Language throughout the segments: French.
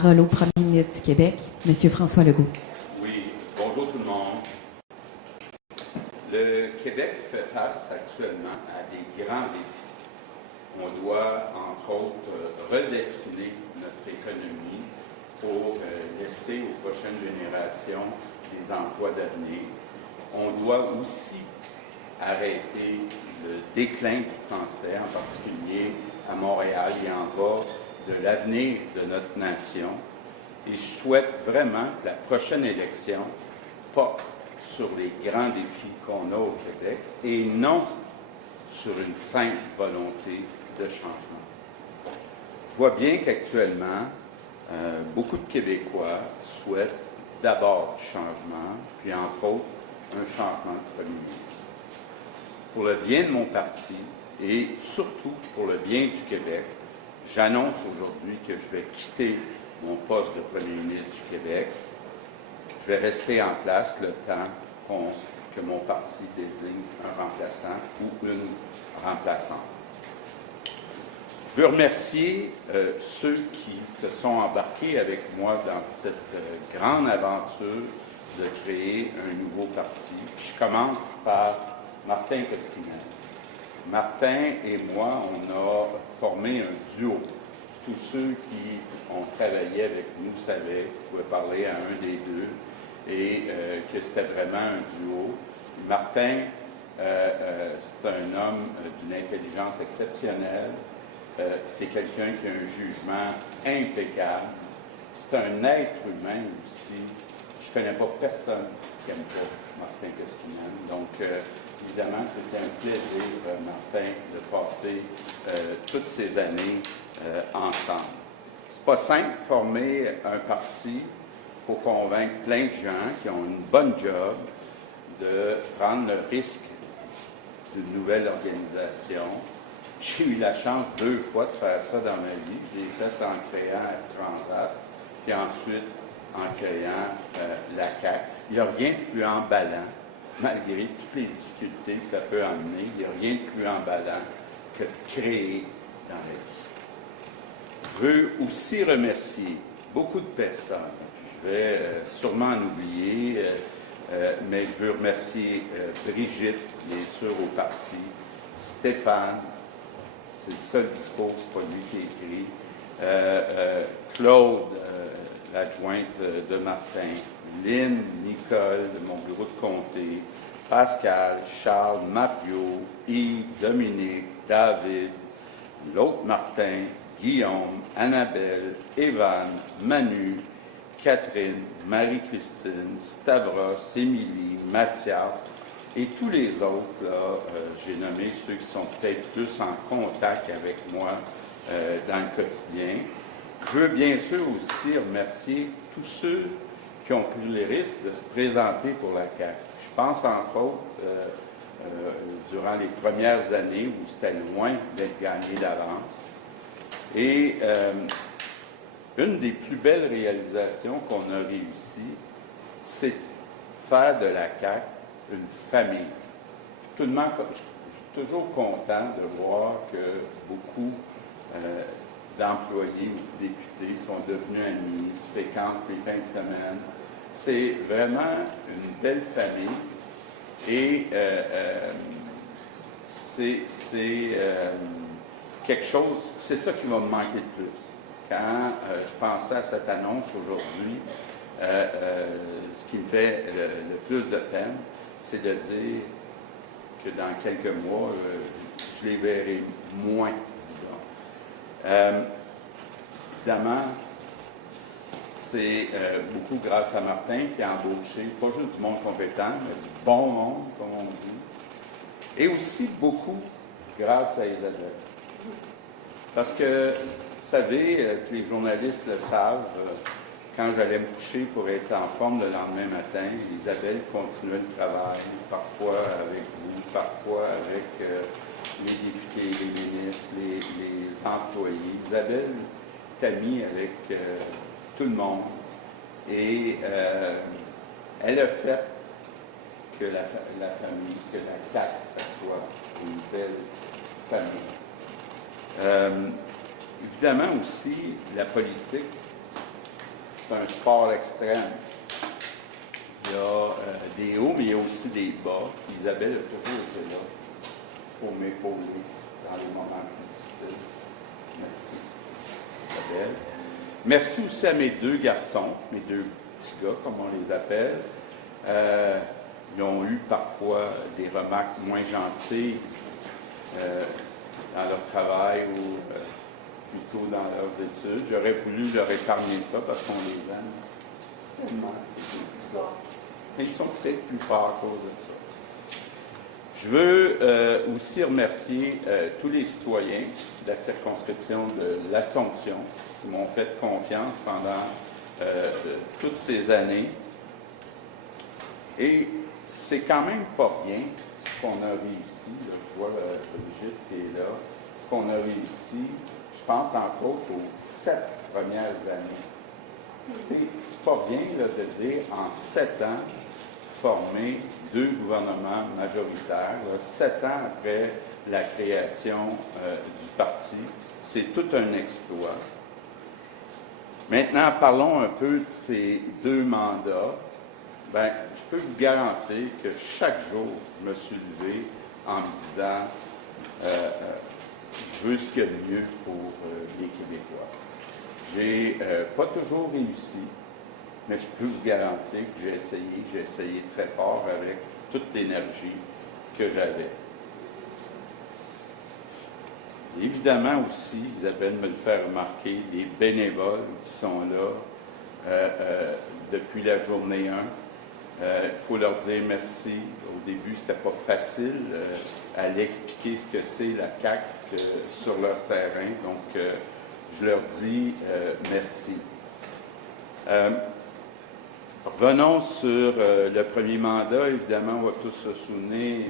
Parole au premier ministre du Québec, M. François Legault. Oui, bonjour tout le monde. Le Québec fait face actuellement à des grands défis. On doit, entre autres, redessiner notre économie pour laisser aux prochaines générations des emplois d'avenir. On doit aussi arrêter le déclin du français, en particulier à Montréal. Il en va de l'avenir de notre nation. Et je souhaite vraiment que la prochaine élection porte sur les grands défis qu'on a au Québec et non sur une simple volonté de changement. Je vois bien qu'actuellement, beaucoup de Québécois souhaitent d'abord changement, puis entre autres, un changement de premier ministre. Pour le bien de mon parti et surtout pour le bien du Québec, j'annonce aujourd'hui que je vais quitter mon poste de premier ministre du Québec. Je vais rester en place le temps que mon parti désigne un remplaçant ou une remplaçante. Je veux remercier ceux qui se sont embarqués avec moi dans cette grande aventure de créer un nouveau parti. Je commence par Martin Koskinen. Martin et moi, on a formé un duo. Tous ceux qui ont travaillé avec nous savaient, pouvaient parler à un des deux, et que c'était vraiment un duo. Martin, c'est un homme d'une intelligence exceptionnelle. C'est quelqu'un qui a un jugement impeccable. C'est un être humain aussi. Je ne connais pas personne qui n'aime pas Martin Koskinen. Donc, évidemment, c'était un plaisir, Martin, de passer toutes ces années ensemble. C'est pas simple de former un parti. Il faut convaincre plein de gens qui ont une bonne job de prendre le risque d'une nouvelle organisation. J'ai eu la chance 2 fois de faire ça dans ma vie. Je l'ai fait en créant Transat, puis ensuite en créant la CAQ. Il n'y a rien de plus emballant, malgré toutes les difficultés que ça peut amener. Il n'y a rien de plus emballant que de créer dans la vie. Je veux aussi remercier beaucoup de personnes. Je vais sûrement en oublier, mais je veux remercier Brigitte, bien sûr, au parti, Stéphane, c'est le seul discours, c'est pas lui qui écrit, Claude, l'adjointe de Martin, Lynn, Nicole, de mon bureau de comté, Pascal, Charles, Mario, Yves, Dominique, David, l'autre Martin, Guillaume, Annabelle, Evan, Manu, Catherine, Marie-Christine, Stavros, Émilie, Mathias et tous les autres, là, j'ai nommé ceux qui sont peut-être plus en contact avec moi dans le quotidien. Je veux bien sûr aussi remercier tous ceux qui ont pris le risque de se présenter pour la CAQ. Je pense entre autres, durant les premières années où c'était loin d'être gagné d'avance. Et une des plus belles réalisations qu'on a réussi, c'est faire de la CAQ une famille. Je suis toujours content de voir que beaucoup d'employés ou de députés sont devenus amis, se fréquentent les fins de semaine. C'est vraiment une belle famille et c'est quelque chose, c'est ça qui va me manquer le plus. Quand je pensais à cette annonce aujourd'hui, ce qui me fait le plus de peine, c'est de dire que dans quelques mois, je les verrai moins, disons. Évidemment, c'est beaucoup grâce à Martin qui a embauché pas juste du monde compétent, mais du bon monde, comme on dit, et aussi beaucoup grâce à Isabelle. Parce que, vous savez, que les journalistes le savent, quand j'allais me coucher pour être en forme le lendemain matin, Isabelle continuait le travail, parfois avec vous, parfois avec les députés, les ministres, les employés. Isabelle est amie avec tout le monde et elle a fait que la famille, que la CAQ, ça soit une belle famille. Évidemment aussi, la politique, c'est un sport extrême. Il y a des hauts, mais il y a aussi des bas. Puis Isabelle a toujours été là pour m'épauler dans les moments plus difficiles. Merci, Isabelle. Merci aussi à mes deux garçons, mes deux petits gars, comme on les appelle. Ils ont eu parfois des remarques moins gentilles dans leur travail ou plutôt dans leurs études. J'aurais voulu leur épargner ça parce qu'on les aime tellement, ces deux petits gars. Mais ils sont peut-être plus forts à cause de ça. Je veux aussi remercier tous les citoyens de la circonscription de l'Assomption qui m'ont fait confiance pendant toutes ces années. Et c'est quand même pas rien ce qu'on a réussi. Là, je vois Brigitte qui est là. Ce qu'on a réussi, je pense entre autres aux 7 premières années. C'est pas bien là, de dire en 7 ans, former 2 gouvernements majoritaires, là, 7 ans après la création du parti. C'est tout un exploit. Maintenant, parlons un peu de ces 2 mandats. Bien, je peux vous garantir que chaque jour, je me suis levé en me disant je veux ce qu'il y a de mieux pour les Québécois. J'ai pas toujours réussi, mais je peux vous garantir que j'ai essayé très fort avec toute l'énergie que j'avais. Évidemment aussi, Isabelle me le fait remarquer, les bénévoles qui sont là depuis la journée 1. Il faut leur dire merci. Au début, c'était pas facile aller expliquer ce que c'est la CAQ sur leur terrain. Donc, je leur dis merci. Revenons sur le premier mandat. Évidemment, on va tous se souvenir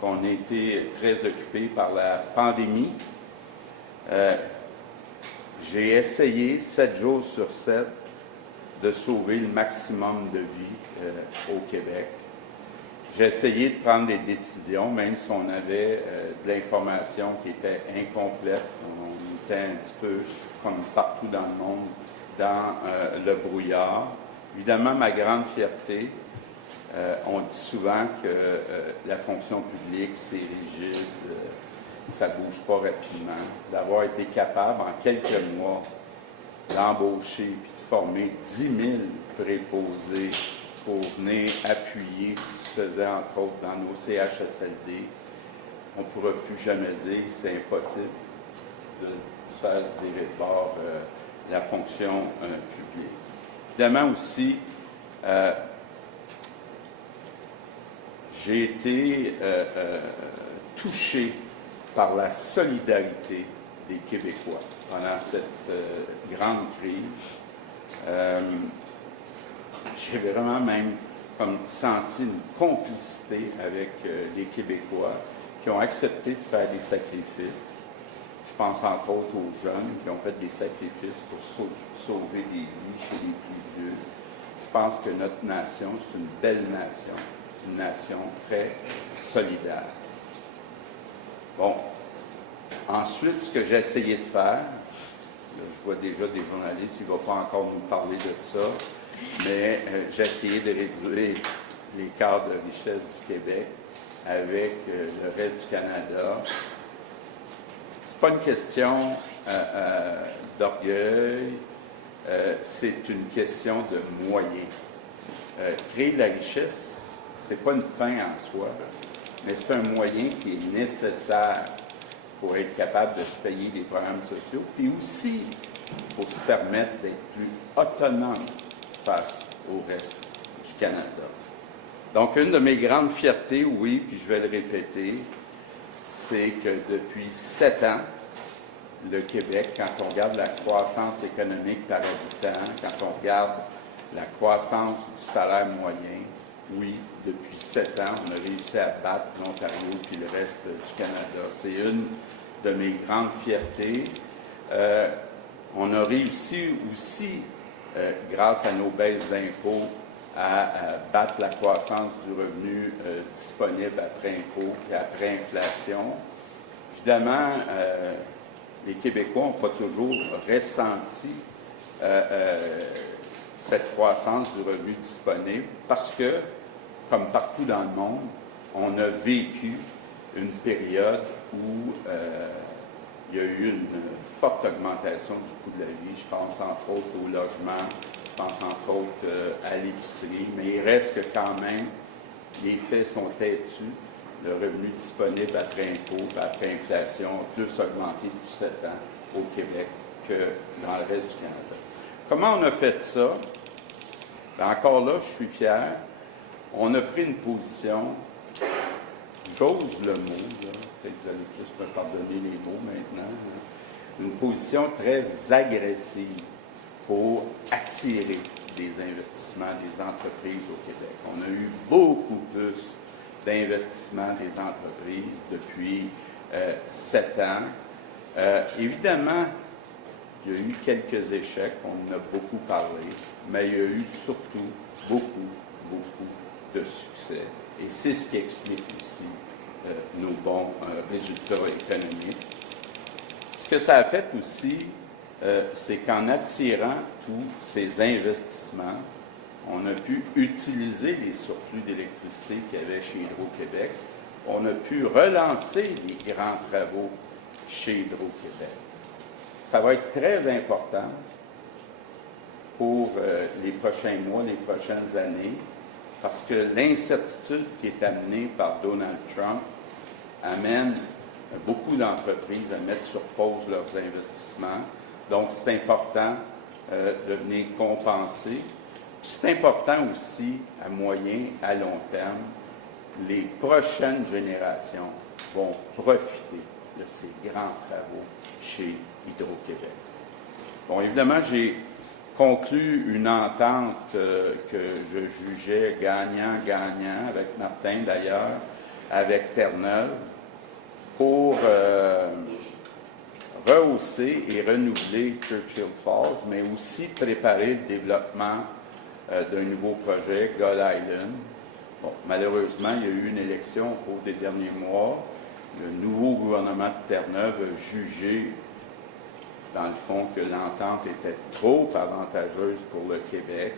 qu'on a été très occupés par la pandémie. J'ai essayé 7 jours sur 7 de sauver le maximum de vies au Québec. J'ai essayé de prendre des décisions, même si on avait de l'information qui était incomplète. On était un petit peu, comme partout dans le monde, dans le brouillard. Évidemment, ma grande fierté, on dit souvent que la fonction publique, c'est rigide, ça ne bouge pas rapidement. D'avoir été capable, en quelques mois, d'embaucher puis de former 10 000 préposés pour venir appuyer ce qui se faisait, entre autres, dans nos CHSLD, on ne pourra plus jamais dire que c'est impossible de se faire virer de bord la fonction publique. Évidemment aussi, j'ai été touché par la solidarité des Québécois pendant cette grande crise. J'ai vraiment même comme senti une complicité avec les Québécois qui ont accepté de faire des sacrifices. Je pense entre autres aux jeunes qui ont fait des sacrifices pour sauver des vies chez les plus vieux. Je pense que notre nation, c'est une belle nation, une nation très solidaire. Bon, ensuite, ce que j'ai essayé de faire, je vois déjà des journalistes, il ne va pas encore nous parler de ça, mais j'ai essayé de réduire l'écart de richesse du Québec avec le reste du Canada. C'est pas une question d'orgueil, c'est une question de moyens. Créer de la richesse, c'est pas une fin en soi, mais c'est un moyen qui est nécessaire pour être capable de se payer des programmes sociaux, puis aussi pour se permettre d'être plus autonome face au reste du Canada. Donc, une de mes grandes fiertés, oui, puis je vais le répéter, c'est que depuis 7 ans, le Québec, quand on regarde la croissance économique par habitant, quand on regarde la croissance du salaire moyen, oui, depuis 7 ans, on a réussi à battre l'Ontario puis le reste du Canada. C'est une de mes grandes fiertés. On a réussi aussi, grâce à nos baisses d'impôts, à battre la croissance du revenu disponible après impôts et après inflation. Évidemment, les Québécois n'ont pas toujours ressenti cette croissance du revenu disponible parce que, comme partout dans le monde, on a vécu une période où il y a eu une forte augmentation du coût de la vie. Je pense entre autres au logement, je pense entre autres à l'épicerie, mais il reste que quand même, les faits sont têtus. Le revenu disponible après impôt, après inflation, a plus augmenté depuis 7 ans au Québec que dans le reste du Canada. Comment on a fait ça? Bien, encore là, je suis fier. On a pris une position, j'ose le mot, peut-être que vous allez plus me pardonner les mots maintenant, une position très agressive pour attirer des investissements des entreprises au Québec. On a eu beaucoup plus d'investissements des entreprises depuis 7 ans. Évidemment, il y a eu quelques échecs, on en a beaucoup parlé, mais il y a eu surtout beaucoup de succès. Et c'est ce qui explique aussi nos bons résultats économiques. Ce que ça a fait aussi, c'est qu'en attirant tous ces investissements, on a pu utiliser les surplus d'électricité qu'il y avait chez Hydro-Québec. On a pu relancer les grands travaux chez Hydro-Québec. Ça va être très important pour les prochains mois, les prochaines années, parce que l'incertitude qui est amenée par Donald Trump amène beaucoup d'entreprises à mettre sur pause leurs investissements. Donc, c'est important de venir compenser. C'est important aussi, à moyen, à long terme, les prochaines générations vont profiter de ces grands travaux chez Hydro-Québec. Bon, évidemment, j'ai conclu une entente que je jugeais gagnant-gagnant, avec Martin d'ailleurs, avec Terre-Neuve, pour rehausser et renouveler Churchill Falls, mais aussi préparer le développement d'un nouveau projet, Gull Island. Bon, malheureusement, il y a eu une élection au cours des derniers mois. Le nouveau gouvernement de Terre-Neuve a jugé, dans le fond, que l'entente était trop avantageuse pour le Québec.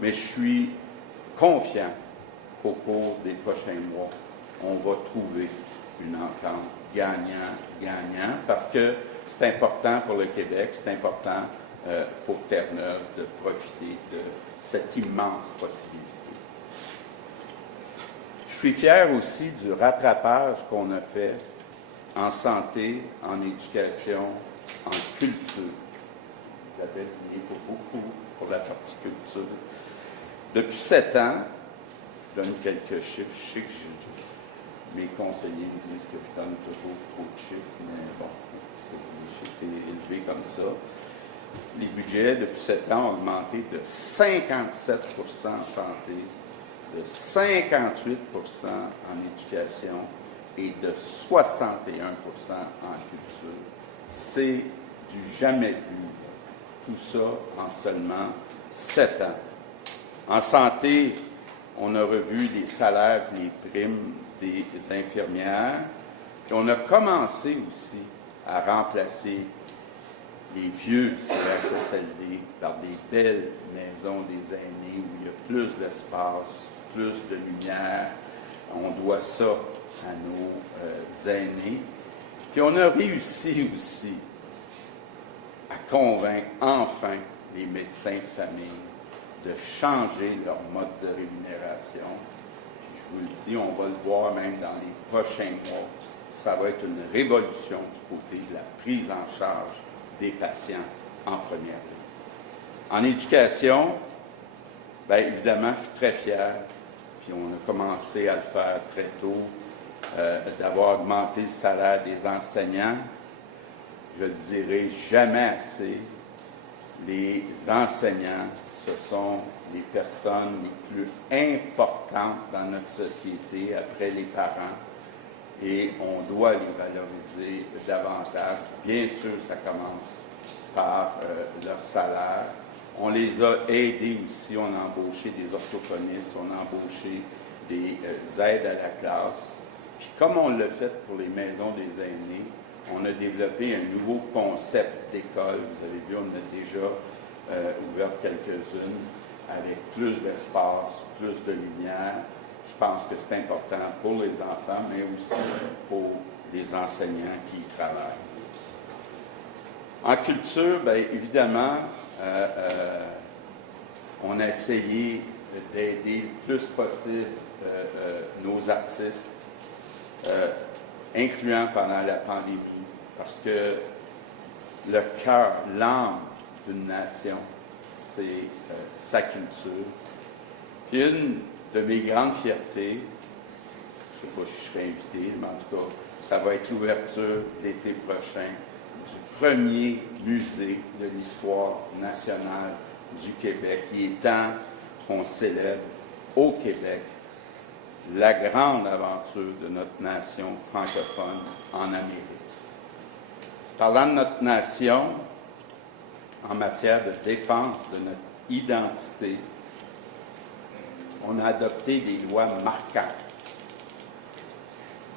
Mais je suis confiant qu'au cours des prochains mois, on va trouver une entente gagnant-gagnant, parce que c'est important pour le Québec, c'est important pour Terre-Neuve de profiter de cette immense possibilité. Je suis fier aussi du rattrapage qu'on a fait en santé, en éducation, en culture. Isabelle y est pour beaucoup pour la partie culture. Depuis 7 ans, je donne quelques chiffres, je sais que mes conseillers me disent que je donne toujours trop de chiffres, mais bon, parce que j'ai été élevé comme ça. Les budgets, depuis 7 ans, ont augmenté de 57 % en santé, de 58 % en éducation et de 61 % en culture. C'est du jamais vu, tout ça en seulement 7 ans. En santé, on a revu les salaires et les primes des infirmières, puis on a commencé aussi à remplacer les vieux CHSLD par des belles maisons des aînés où il y a plus d'espace, plus de lumière. On doit ça à nos aînés. Puis on a réussi aussi à convaincre enfin les médecins de famille de changer leur mode de rémunération. Puis je vous le dis, on va le voir même dans les prochains mois. Ça va être une révolution du côté de la prise en charge des patients en première ligne. En éducation, bien évidemment, je suis très fier, puis on a commencé à le faire très tôt, d'avoir augmenté le salaire des enseignants. Je ne le dirai jamais assez, les enseignants, ce sont les personnes les plus importantes dans notre société après les parents. Et on doit les valoriser davantage. Bien sûr, ça commence par leur salaire. On les a aidés aussi, on a embauché des orthophonistes, on a embauché des aides à la classe. Puis comme on l'a fait pour les maisons des aînés, on a développé un nouveau concept d'école. Vous avez vu, on a déjà ouvertes quelques-unes, avec plus d'espace, plus de lumière. Je pense que c'est important pour les enfants, mais aussi pour les enseignants qui y travaillent. En culture, bien évidemment, on a essayé d'aider le plus possible nos artistes, incluant pendant la pandémie, parce que le cœur, l'âme d'une nation, c'est sa culture. Puis une de mes grandes fiertés, je ne sais pas si je serai invité, mais en tout cas, ça va être l'ouverture l'été prochain du premier musée de l'histoire nationale du Québec. Il est temps qu'on célèbre au Québec la grande aventure de notre nation francophone en Amérique. Parlant de notre nation, en matière de défense de notre identité, on a adopté des lois marquantes.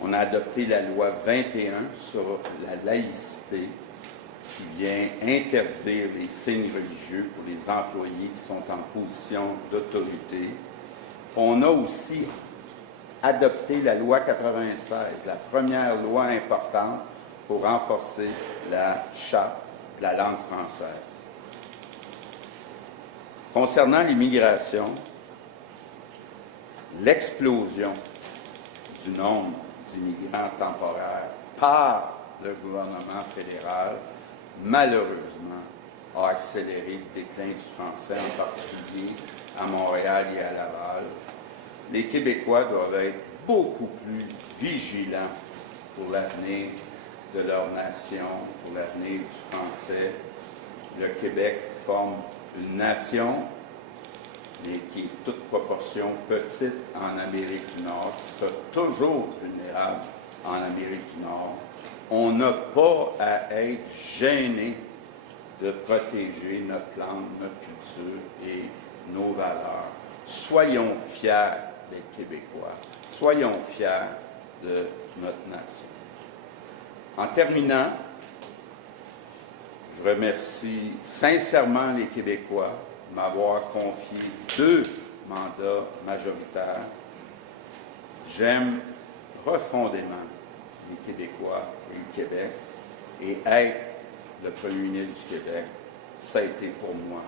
On a adopté la loi 21 sur la laïcité, qui vient interdire les signes religieux pour les employés qui sont en position d'autorité. On a aussi adopté la loi 96, la première loi importante pour renforcer la charte de la langue française. Concernant l'immigration, l'explosion du nombre d'immigrants temporaires par le gouvernement fédéral, malheureusement, a accéléré le déclin du français, en particulier à Montréal et à Laval. Les Québécois doivent être beaucoup plus vigilants pour l'avenir de leur nation, pour l'avenir du français. Le Québec forme une nation qui est toute proportion petite en Amérique du Nord, qui sera toujours vulnérable en Amérique du Nord. On n'a pas à être gêné de protéger notre langue, notre culture et nos valeurs. Soyons fiers d'être Québécois. Soyons fiers de notre nation. En terminant, je remercie sincèrement les Québécois de m'avoir confié 2 mandats majoritaires. J'aime profondément les Québécois et le Québec, et être le premier ministre du Québec, ça a été pour moi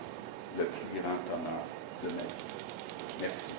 le plus grand honneur de ma vie. Merci.